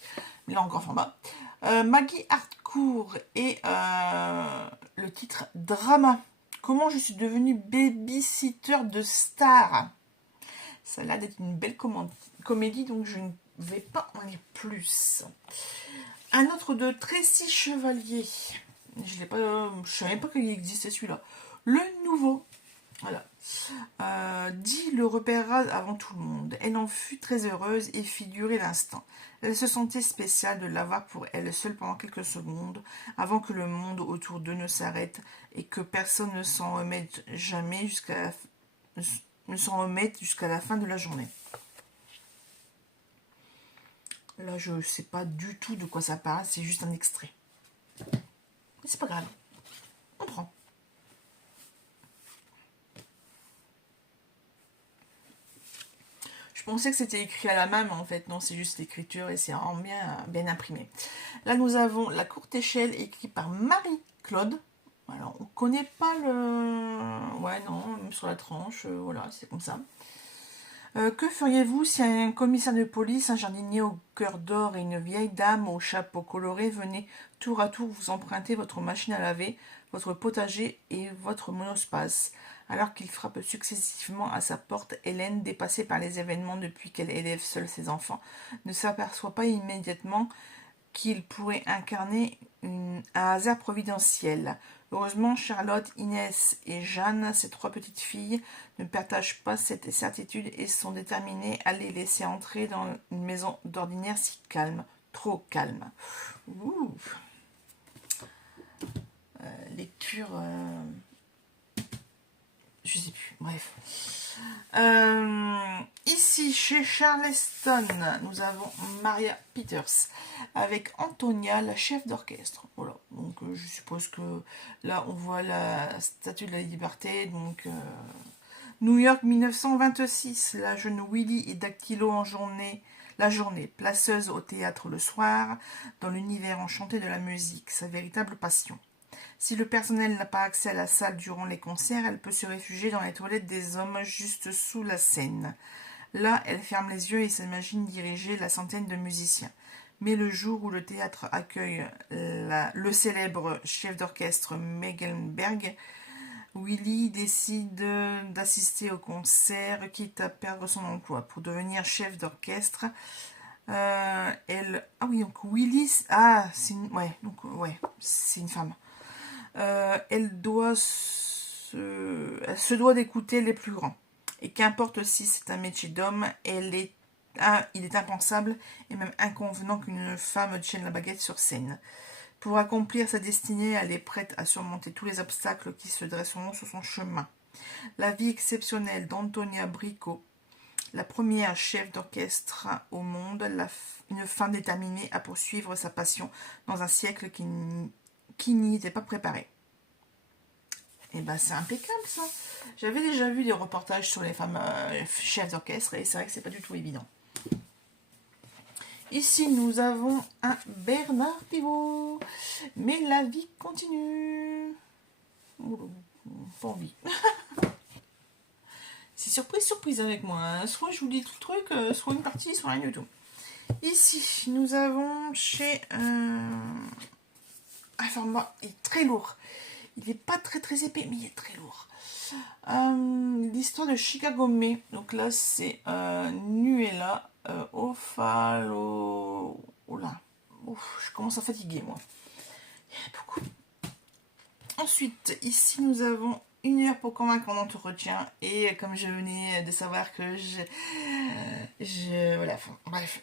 là en grand format. Maggie Harcourt et le titre Drama. Comment je suis devenue babysitter de star. Ça a l'air d'être une belle comédie, donc je ne vais pas en lire plus. Un autre de Tracy Chevalier. Je ne savais pas qu'il existait celui-là. Le nouveau. Voilà. Dit le repérera avant tout le monde. Elle en fut très heureuse et figurait l'instant. Elle se sentait spéciale de l'avoir pour elle seule pendant quelques secondes, avant que le monde autour d'eux ne s'arrête et que personne ne s'en remette jamais jusqu'à la fin de la journée. Là, je ne sais pas du tout de quoi ça parle, c'est juste un extrait. Mais c'est pas grave. On prend. Je pensais que c'était écrit à la main, mais en fait, non, c'est juste l'écriture et c'est vraiment bien imprimé. Là, nous avons La courte échelle, écrit par Marie-Claude. Alors, on ne connaît pas le... Ouais, non, même sur la tranche, voilà, c'est comme ça. Que feriez-vous si un commissaire de police, un jardinier au cœur d'or et une vieille dame au chapeau coloré venaient tour à tour vous emprunter votre machine à laver, votre potager et votre monospace? Alors qu'il frappe successivement à sa porte, Hélène, dépassée par les événements depuis qu'elle élève seule ses enfants, ne s'aperçoit pas immédiatement qu'il pourrait incarner un hasard providentiel. Heureusement, Charlotte, Inès et Jeanne, ces 3 petites filles, ne partagent pas cette certitude et sont déterminées à les laisser entrer dans une maison d'ordinaire si calme, trop calme. Ouh. Lecture... je sais plus, bref. Ici, chez Charleston, nous avons Maria Peters avec Antonia, la chef d'orchestre. Voilà, donc je suppose que là, on voit la statue de la liberté. Donc, New York 1926, la jeune Willie est dactylo en la journée, placeuse au théâtre le soir, dans l'univers enchanté de la musique, sa véritable passion. Si le personnel n'a pas accès à la salle durant les concerts, elle peut se réfugier dans les toilettes des hommes juste sous la scène. Là, elle ferme les yeux et s'imagine diriger la centaine de musiciens. Mais le jour où le théâtre accueille le célèbre chef d'orchestre Megenberg, Willie décide d'assister au concert, quitte à perdre son emploi. Pour devenir chef d'orchestre, Ah oui, donc Willie... Ah, c'est une... Ouais, donc, ouais, c'est une femme. Elle se doit d'écouter les plus grands. Et qu'importe si c'est un métier d'homme, il est impensable et même inconvenant qu'une femme tienne la baguette sur scène. Pour accomplir sa destinée, elle est prête à surmonter tous les obstacles qui se dresseront sur son chemin. La vie exceptionnelle d'Antonia Bricot, la première chef d'orchestre au monde, une femme déterminée à poursuivre sa passion dans un siècle qui n'y était pas préparé. Et ben c'est impeccable ça. J'avais déjà vu des reportages sur les femmes chefs d'orchestre et c'est vrai que c'est pas du tout évident. Ici nous avons un Bernard Pivot. Mais la vie continue. Pas envie. C'est surprise, surprise avec moi. Hein. Soit je vous dis tout le truc, soit une partie, soit rien du tout. Ici, nous avons chez un format, il est très lourd. Il n'est pas très très épais, mais il est très lourd. L'histoire de Chicago May. Donc là, c'est Nuela Ophalo. Oula, je commence à fatiguer moi. Il y en a beaucoup. Ensuite, ici, nous avons 1 heure pour convaincre en entretien. Et comme je venais de savoir que voilà, enfin, bref.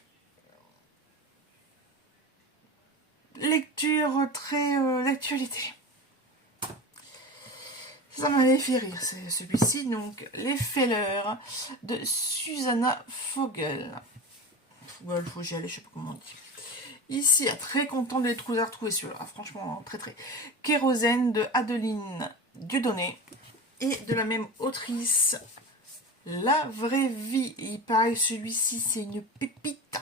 Lecture très l'actualité. Ça m'avait fait rire, c'est celui-ci. Donc, Les Fellers de Susanna Fogel. Faut y aller, je sais pas comment on dit. Ici, très content de les retrouver celui-là. Franchement, très très. Kérosène de Adeline Dieudonné. Et de la même autrice, La vraie vie. Et il paraît que celui-ci, c'est une pépite.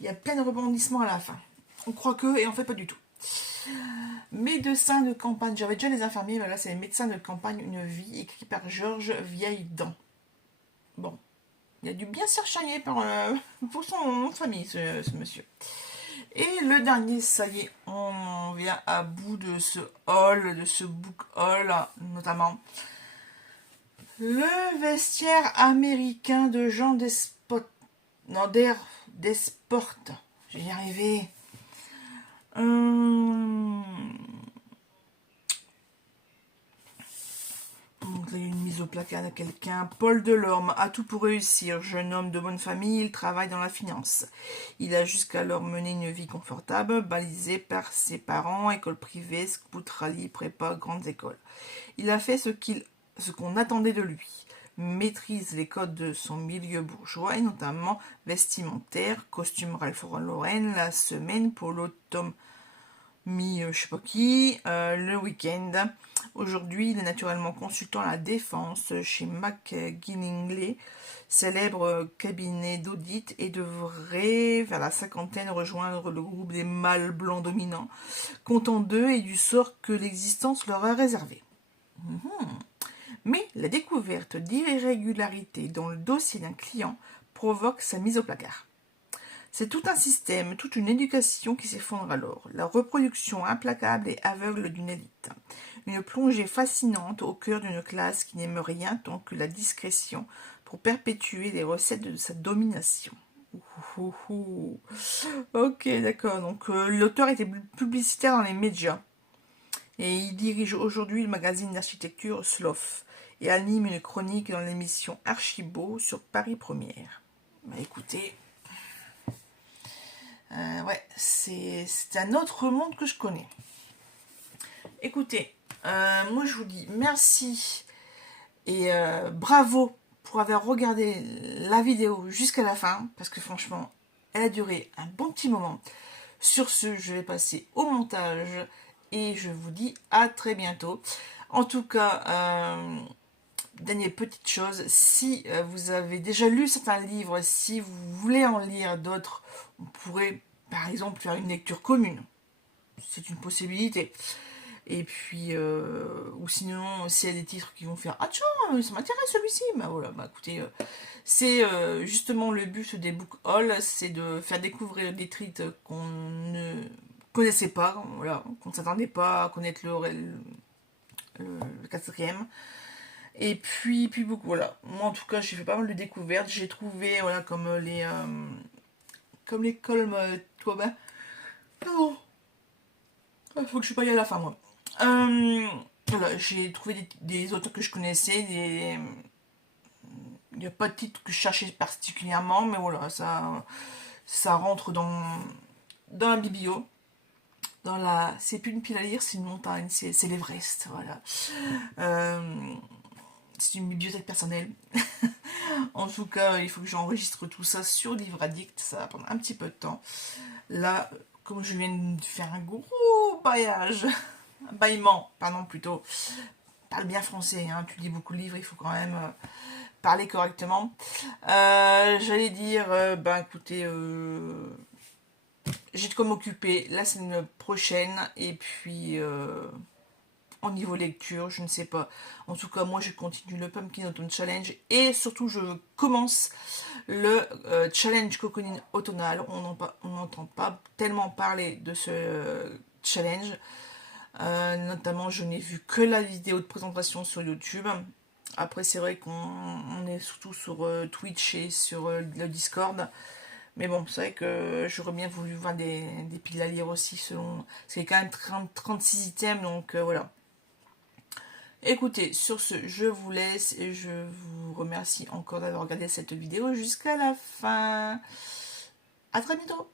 Il y a plein de rebondissements à la fin. On croit que, et en fait pas du tout. Médecins de campagne. J'avais déjà les infirmiers, mais là c'est les médecins de campagne, une vie, écrit par Georges Vieille-Dent. Bon, il a dû bien se rechaigner pour son nom de famille, ce monsieur. Et le dernier, ça y est, on vient à bout de ce haul, de ce book haul, notamment. Le vestiaire américain de Jean Despot. Non, Desportes. Je vais y arriver. Donc il y a une mise au placard de quelqu'un. Paul Delorme a tout pour réussir. Jeune homme de bonne famille, il travaille dans la finance. Il a jusqu'alors mené une vie confortable, balisée par ses parents, école privée, scout, rallye, prépa, grandes écoles. Il a fait ce qu'on attendait de lui. Maîtrise les codes de son milieu bourgeois et notamment vestimentaire, costume Ralph Lauren, la semaine, polo Tom je sais pas qui, le week-end. Aujourd'hui, il est naturellement consultant à la défense chez McGinley, célèbre cabinet d'audit, et devrait, vers la cinquantaine, rejoindre le groupe des mâles blancs dominants, content d'eux et du sort que l'existence leur a réservé. Mais la découverte d'irrégularités dans le dossier d'un client provoque sa mise au placard. C'est tout un système, toute une éducation qui s'effondre alors. La reproduction implacable et aveugle d'une élite. Une plongée fascinante au cœur d'une classe qui n'aime rien tant que la discrétion pour perpétuer les recettes de sa domination. Ok, d'accord. Donc l'auteur était publicitaire dans les médias. Et il dirige aujourd'hui le magazine d'architecture Sloth et anime une chronique dans l'émission Archibeau sur Paris Première. Bah écoutez... ouais, c'est un autre monde que je connais. Écoutez, moi je vous dis merci et bravo pour avoir regardé la vidéo jusqu'à la fin, parce que franchement, elle a duré un bon petit moment. Sur ce, je vais passer au montage et je vous dis à très bientôt. En tout cas, dernière petite chose, si vous avez déjà lu certains livres, si vous voulez en lire d'autres, on pourrait par exemple faire une lecture commune. C'est une possibilité. Et puis, ou sinon, s'il y a des titres qui vont faire « Ah tiens, ça m'intéresse celui-ci !» Bah voilà, bah écoutez, c'est justement le but des book hauls, c'est de faire découvrir des titres qu'on ne connaissait pas, voilà, qu'on ne s'attendait pas à connaître le quatrième. Et puis beaucoup, voilà. Moi, en tout cas, j'ai fait pas mal de découvertes. J'ai trouvé, voilà, comme les colmes, toi, ben. Oh, il faut que je paye à la fin, moi. Voilà, j'ai trouvé des auteurs que je connaissais. Il n'y a pas de titre que je cherchais particulièrement, mais voilà, ça rentre dans la biblio. C'est plus une pile à lire, c'est une montagne, c'est l'Everest, voilà. c'est une bibliothèque personnelle. En tout cas, il faut que j'enregistre tout ça sur Livre Addict, ça va prendre un petit peu de temps. Là, comme je viens de faire un gros baillage, un bâillement, pardon plutôt, parle bien français, hein, tu lis beaucoup de livres, il faut quand même parler correctement. J'allais dire, ben écoutez, j'ai de quoi m'occuper la semaine prochaine, et puis en niveau lecture, je ne sais pas. En tout cas, moi je continue le Pumpkin Autumn Challenge, et surtout je commence le challenge Cocooning automnal. On n'entend pas tellement parler de ce challenge. Notamment, je n'ai vu que la vidéo de présentation sur YouTube. Après, c'est vrai qu'on est surtout sur Twitch et sur le Discord. Mais bon, c'est vrai que j'aurais bien voulu voir des piles à lire aussi. C'est quand même 36 items, donc voilà. Écoutez, sur ce, je vous laisse et je vous remercie encore d'avoir regardé cette vidéo jusqu'à la fin. À très bientôt.